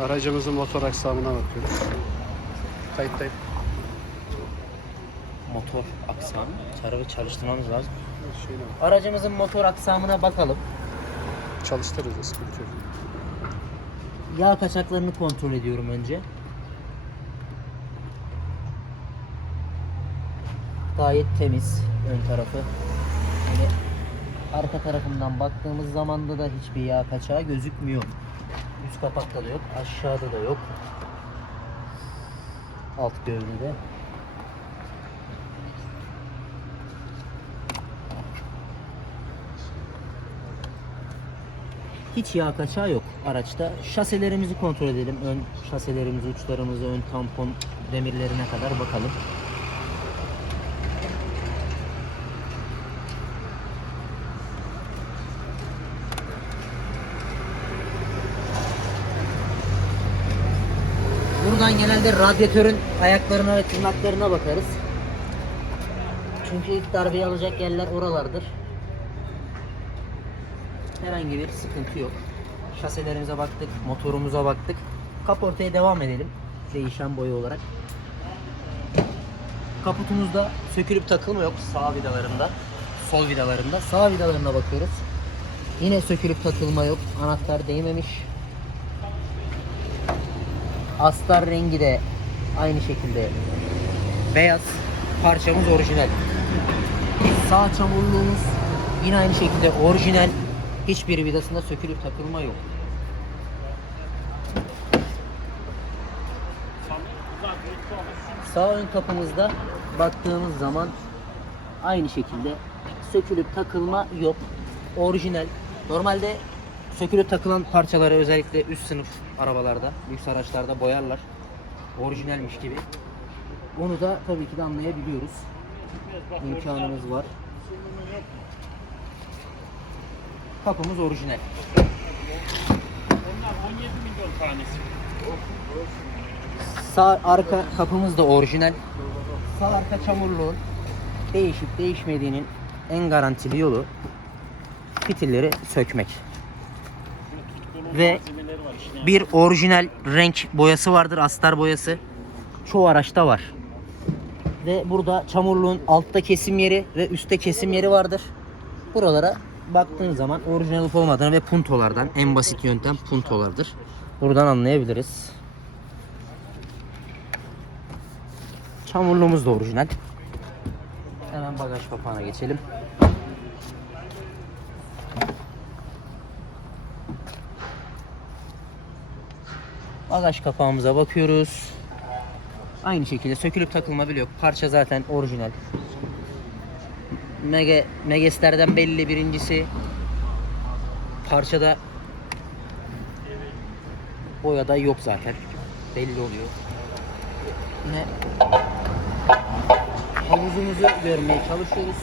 Aracımızın motor aksamına bakıyoruz. Kayıttayım. Motor aksamı. Araba çalıştırmamız lazım. Bak. Aracımızın motor aksamına bakalım. Çalıştırırız sıkıntı yok. Yağ kaçaklarını kontrol ediyorum önce. Gayet temiz ön tarafı. Böyle arka tarafından baktığımız zamanda da hiçbir yağ kaçağı gözükmüyor. Üst kapakta da yok, aşağıda da yok. Alt gövdede. Hiç yağ kaçağı yok araçta. Şaselerimizi kontrol edelim. Ön şaselerimizi, uçlarımızı, ön tampon demirlerine kadar bakalım. Genelde radyatörün ayaklarına ve tırnaklarına bakarız. Çünkü ilk darbeyi alacak yerler oralardır. Herhangi bir sıkıntı yok. Şaselerimize baktık, motorumuza baktık. Kaportaya devam edelim. Değişen boyu olarak. Kaputumuzda sökülüp takılma yok sağ vidalarında. Sol vidalarında. Sağ vidalarına bakıyoruz. Yine sökülüp takılma yok. Anahtar değmemiş. Astar rengi de aynı şekilde beyaz. Parçamız orijinal. Sağ çamurluğumuz yine aynı şekilde orijinal. Hiçbir vidasında sökülüp takılma yok. Sağ ön kapımızda baktığımız zaman aynı şekilde sökülüp takılma yok. Orijinal. Normalde sökülüp takılan parçaları özellikle üst sınıf arabalarda, lüks araçlarda boyarlar. Orijinalmiş gibi. Onu da tabii ki de anlayabiliyoruz. İmkanımız var. Kapımız orijinal. Onlar 17 milyon tanesi. Sağ arka kapımız da orijinal. Sağ arka çamurluğun değişip değişmediğinin en garantili yolu fitilleri sökmek. Ve bir orijinal renk boyası vardır, astar boyası. Çoğu araçta var. Ve burada çamurluğun altta kesim yeri ve üstte kesim yeri vardır. Buralara baktığın zaman orijinal olup olmadığını ve puntolardan en basit yöntem puntolardır. Buradan anlayabiliriz. Çamurluğumuz da orijinal. Hemen bagaj kapağına geçelim. Bagaj kapağımıza bakıyoruz. Aynı şekilde sökülüp takılma bile yok. Parça zaten orijinal. Mege, Megeslerden belli birincisi. Parçada boyada yok zaten. Belli oluyor. Yine havuzumuzu görmeye çalışıyoruz.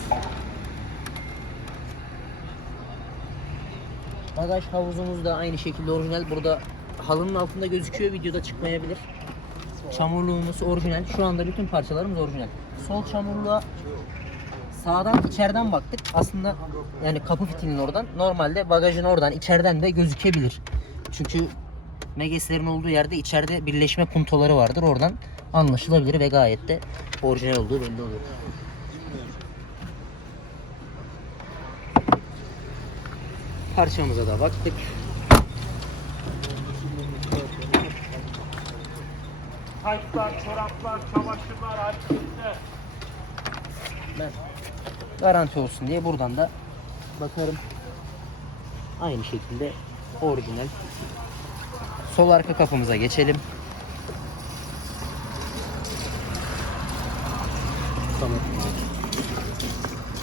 Bagaj havuzumuz da aynı şekilde orijinal. Burada halının altında gözüküyor. Videoda çıkmayabilir. Çamurluğumuz orijinal. Şu anda bütün parçalarımız orijinal. Sol çamurluğa sağdan içeriden baktık. Aslında yani kapı fitilinin oradan. Normalde bagajın oradan içeriden de gözükebilir. Çünkü Megeslerin olduğu yerde içeride birleşme puntoları vardır. Oradan anlaşılabilir ve gayet de orijinal olduğu belli oluyor. Parçamıza da baktık. Taytlar, çoraplar, çamaşırlar, haricinde. Ben garanti olsun diye buradan da bakarım. Aynı şekilde orijinal. Sol arka kapımıza geçelim. Tamam.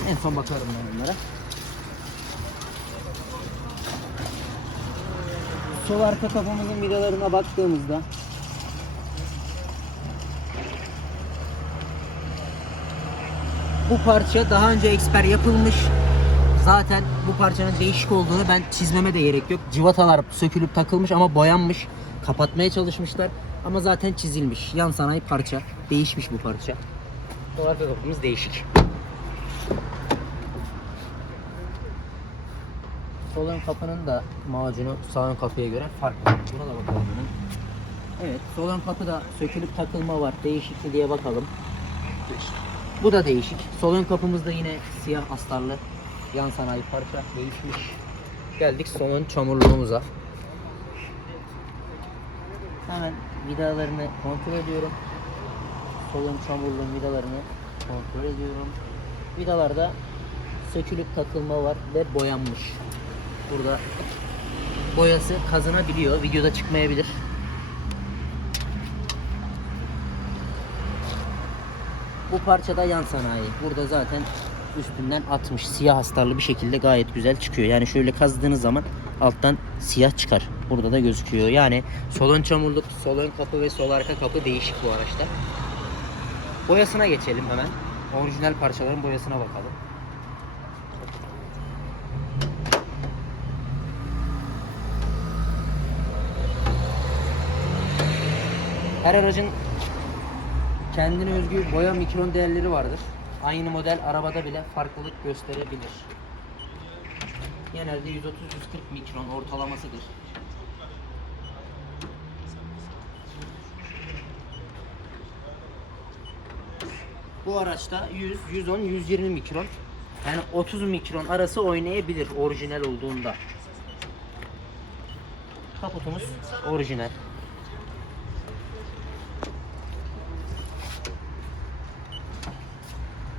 En son bakarım ben onlara. Sol arka kapımızın vidalarına baktığımızda bu parça daha önce eksper yapılmış. Zaten bu parçanın değişik olduğunu ben çizmeme de gerek yok. Civatalar sökülüp takılmış ama boyanmış. Kapatmaya çalışmışlar. Ama zaten çizilmiş. Yan sanayi parça. Değişmiş bu parça. Sol arka kapımız değişik. Sol ön kapının da macunu sağ ön kapıya göre farklı. Buna da bakalım. Evet, solan kapıda sökülüp takılma var. Değişik mi diye bakalım. Değişik. Bu da değişik. Sol ön kapımızda yine siyah astarlı yan sanayi parça değişmiş. Geldik son ön çamurluğumuza. Hemen vidalarını kontrol ediyorum. Sol ön çamurluğun vidalarını kontrol ediyorum. Vidalarda sökülüp takılma var ve boyanmış. Burada boyası kazınabiliyor. Videoda çıkmayabilir. Bu parçada yan sanayi. Burada zaten üstünden atmış. Siyah astarlı bir şekilde gayet güzel çıkıyor. Yani şöyle kazdığınız zaman alttan siyah çıkar. Burada da gözüküyor. Yani sol ön çamurluk, sol ön kapı ve sol arka kapı değişik bu araçta. Boyasına geçelim hemen. Orijinal parçaların boyasına bakalım. Her aracın kendine özgü boya mikron değerleri vardır. Aynı model arabada bile farklılık gösterebilir. Genelde 130-140 mikron ortalamasıdır. Bu araçta 100, 110, 120 mikron. Yani 30 mikron arası oynayabilir orijinal olduğunda. Kaputumuz orijinal.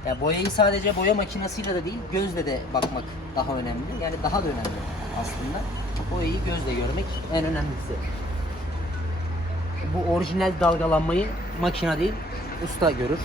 Ya boyayı sadece boya makinesiyle de değil, gözle de bakmak daha önemli. Yani daha da önemli aslında. Boyayı gözle görmek en önemlisi. Bu orijinal dalgalanmayı makine değil, usta görür.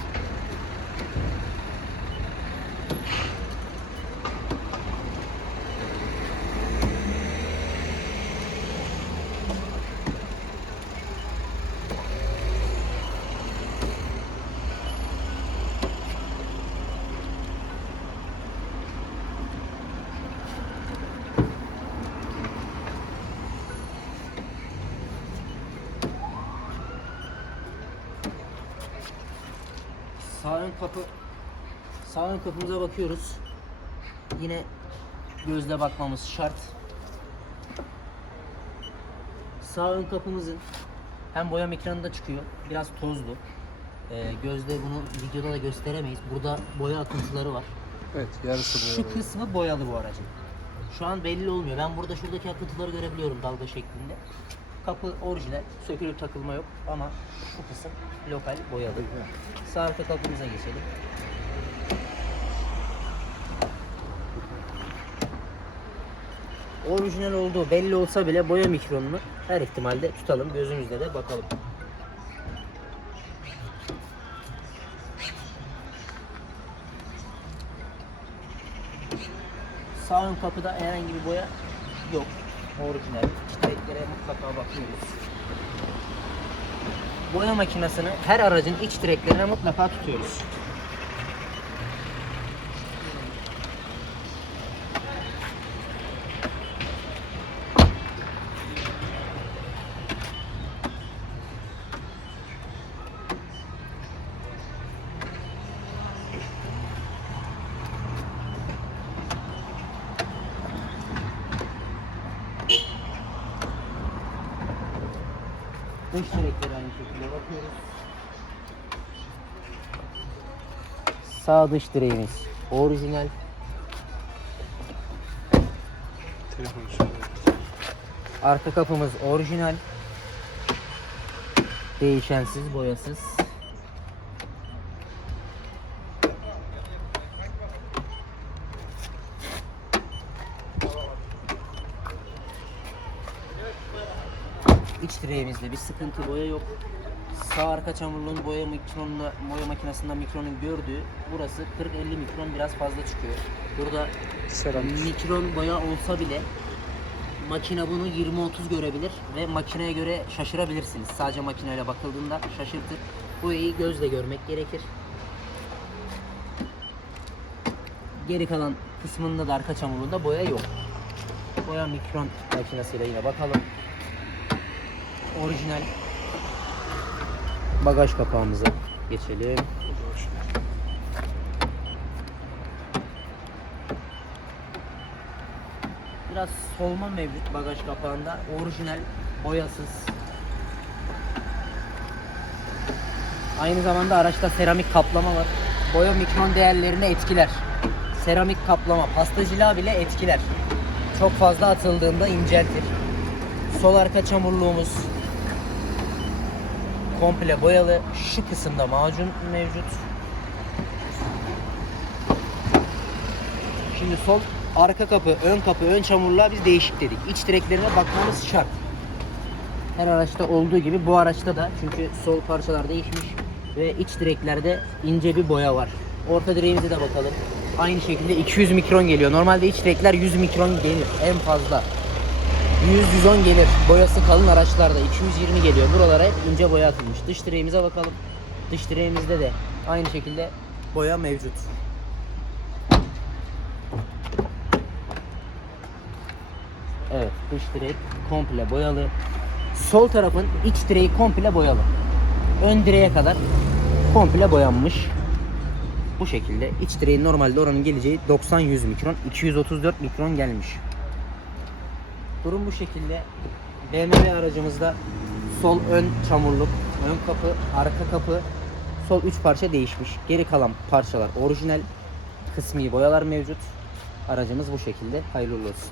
Sağ ön kapı sağ ön kapımıza bakıyoruz. Yine gözle bakmamız şart. Sağ ön kapımızın hem boyam ekranında çıkıyor. Biraz tozlu. Ee, gözle bunu videoda da gösteremeyiz. Burada boya akıntıları var. Evet yarısı Şu boyalı. kısmı boyalı bu aracın. Şu an belli olmuyor. Ben burada şuradaki akıntıları görebiliyorum dalga şeklinde. Kapı orijinal, sökülüp takılma yok ama şu kısım lokal boyalı. Sağ arka kapımıza geçelim. Orijinal olduğu belli olsa bile boya mikronunu her ihtimalde tutalım. Gözümüzle de bakalım. Sağ ön kapıda herhangi bir boya yok. Orijinal. Direklere mutlaka bakıyoruz. Boya makinesini her aracın iç direklerine mutlaka tutuyoruz. Dış direkleri aynı şekilde bakıyoruz. Sağ dış direğimiz orijinal. Telefonu şöyle. Arka kapımız orijinal. Değişensiz, boyasız. İç direğimizde bir sıkıntı boya yok. Sağ arka çamurluğun boya mikronla boya makinesinden mikronun gördüğü burası 40-50 mikron biraz fazla çıkıyor. Burada Seramik. mikron boya olsa bile makine bunu 20-30 görebilir ve makineye göre şaşırabilirsiniz. Sadece makineyle bakıldığında şaşırtır. Boyayı gözle görmek gerekir. Geri kalan kısmında da arka çamurluğunda boya yok. Boya mikron makinesiyle yine bakalım. Orijinal bagaj kapağımıza geçelim. Biraz solma mevcut bagaj kapağında. Orijinal, boyasız. Aynı zamanda araçta seramik kaplama var. Boya mikron değerlerini etkiler. Seramik kaplama, pastacılığa bile etkiler. Çok fazla atıldığında inceltir. Sol arka çamurluğumuz komple boyalı. Şu kısımda macun mevcut. Şimdi sol arka kapı, ön kapı, ön çamurluğa biz değişik dedik. İç direklerine bakmamız şart. Her araçta olduğu gibi bu araçta da çünkü sol parçalar değişmiş ve iç direklerde ince bir boya var. Orta direğimize de bakalım. Aynı şekilde 200 mikron geliyor. Normalde iç direkler 100 mikron gelir en fazla. 100-110 gelir. Boyası kalın araçlarda 220 geliyor. Buralara hep ince boya atılmış. Dış direğimize bakalım. Dış direğimizde de aynı şekilde boya mevcut. Evet dış direk komple boyalı. Sol tarafın iç direği komple boyalı. Ön direğe kadar komple boyanmış. Bu şekilde. iç direğin normalde oranın geleceği 90-100 mikron. 234 mikron gelmiş. Durum bu şekilde. BMW aracımızda sol ön çamurluk, ön kapı, arka kapı, sol 3 parça değişmiş. Geri kalan parçalar orijinal. Kısmi boyalar mevcut. Aracımız bu şekilde. Hayırlı olsun.